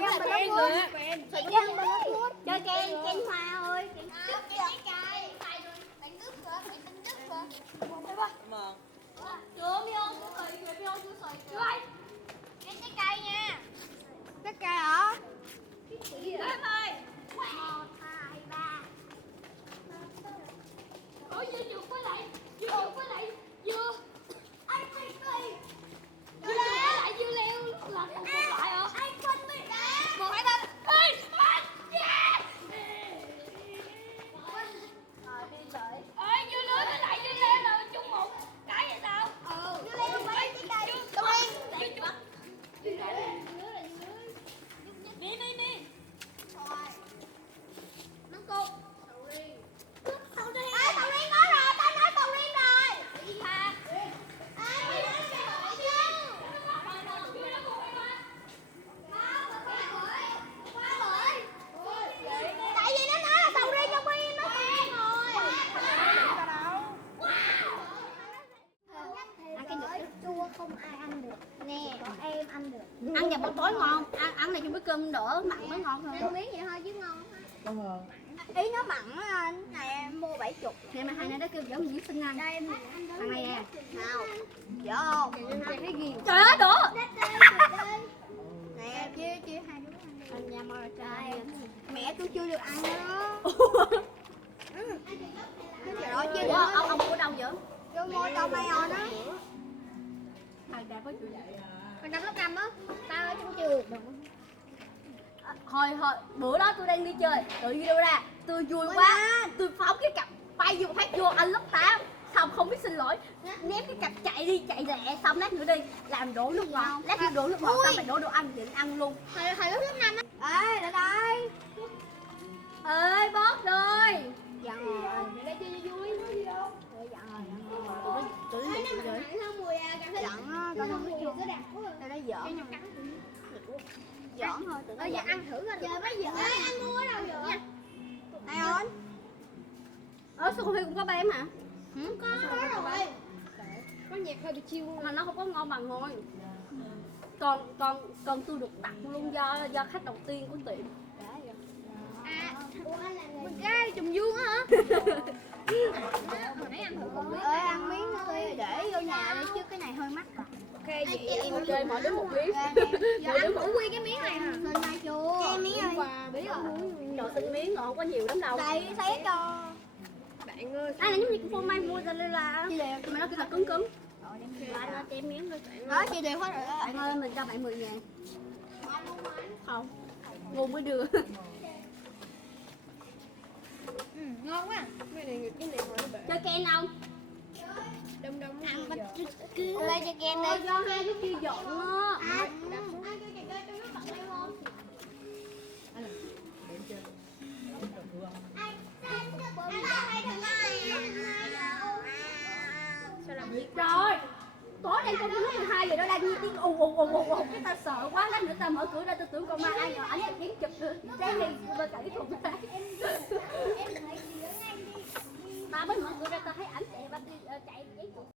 Chơi cái bắn ken baloot. kìa. Chơi ken hoa ơi. Mà Chưa mi ơi, chưa xài chưa mi ơi, chưa xài chưa. Cái trái cây nha. Cái cây hả? Em ơi. 1, 2, 3. Ôi dưa chuột với lại dưa. Anh quên đi. Dưa chuột với lại dưa leo là cùng một loại hả? Anh quên đi. 1, 2, 3. Ê, anh. Yeah. Đi chơi. Ơi dưa lưới với lại dưa leo là chung một cái vậy sao? Dưa leo không phải trái cây. Come on. Dưa chuột. Mi. Măng cụt. Sầu riêng. Ê, sầu riêng có rồi, tao nói sầu riêng rồi. Gì hả? Ê, mày nói cái hỏi chứ. Tại vì nó nói là sầu riêng trong pin nó quen rồi. Ăn cái nước chua không ai ăn được. Nè, có em ăn được. Ăn vào buổi tối ngon, ăn này chung với cơm đỡ mặn mới ngon hơn. Ăn miếng vậy thôi chứ ngon. Ý nó mặn á anh, này em mua 70. Nè mà hai này nó kêu dở mình xin ăn. Đây em ăn này nè. Nào. Dở không? Trời ơi đổ. Nè, chia hai đứa ăn. Anh nha mời trời. Mẹ tôi chưa được ăn đó. Trời ơi chứ ông của đâu vậy? Tôi mua tao mayo đó. Thằng đẹp có chuyện. Thằng năm lớp 5 á. Tao ở trong trường. Hồi bữa đó tôi đang đi chơi, tự nhiên đâu ra, tôi vui quá, tôi phóng cái cặp bay vô phát vô anh lớp 8, xong không biết xin lỗi, ném cái cặp chạy lẹ, xong lát nữa đi làm đổ nước ngọt, lát nữa đổ nước ngọt xong phải đổ đồ ăn thì ăn luôn. Hồi lớp 5 á. Ê lại đây. Ê bót rồi. Dạ rồi. Để chơi cho vui nói gì đâu. Dạ rồi. Tụi nó giận rồi. Giận á, tao không biết chưa. Tao nói giỡn. Giỡn thôi, tụi nó giỡn. Ăn thử coi. Trời mấy giỡn. Ăn mua ở đâu vậy? Ai ơi? Ở Xuân Huy cũng có bán hả? Không có rồi. có nhạc hơi bị chill Mà nó không có ngon bằng thôi. Còn tôi được tặng luôn do khách đầu tiên của tiệm. Mình cái trùng vuông á hả? Hồi nãy ăn thử không biết. Ê ăn miếng nữa đi, để vô nhà đi chứ cái này hơi mắc rồi. ok vậy Ok mỗi đứa một miếng. Giờ ăn thử nguyên cái miếng này hả? Xin ai chưa? Cái miếng ơi. biết rồi Trời xin miếng rồi không có nhiều lắm đâu. Đây xé cho. bạn ơi. Đây là giống như cái phô mai mozzarella. Mà nó kêu là cứng cứng. Bạn ơi cho em miếng đi. Đó chị đều hết rồi đó. Bạn ơi mình cho bạn 10.000. Không. Ngu mới đưa. Ngon quá. cái này hồi nó bể Chơi ken không? đông đông Ăn bánh giờ. lấy cho kem Ôi đi. do hai cái kia dọn á. Rồi. Tối đang trong lớp 12 giờ đó đang nghe tiếng ù cái tao sợ quá, lát nữa tao mở cửa ra tao tưởng con ma ai ngờ ảnh kiếm chụp nữa. Trái này bên cạnh cái thùng này. Tao mới mở cửa ra tao thấy ảnh chạy đi chạy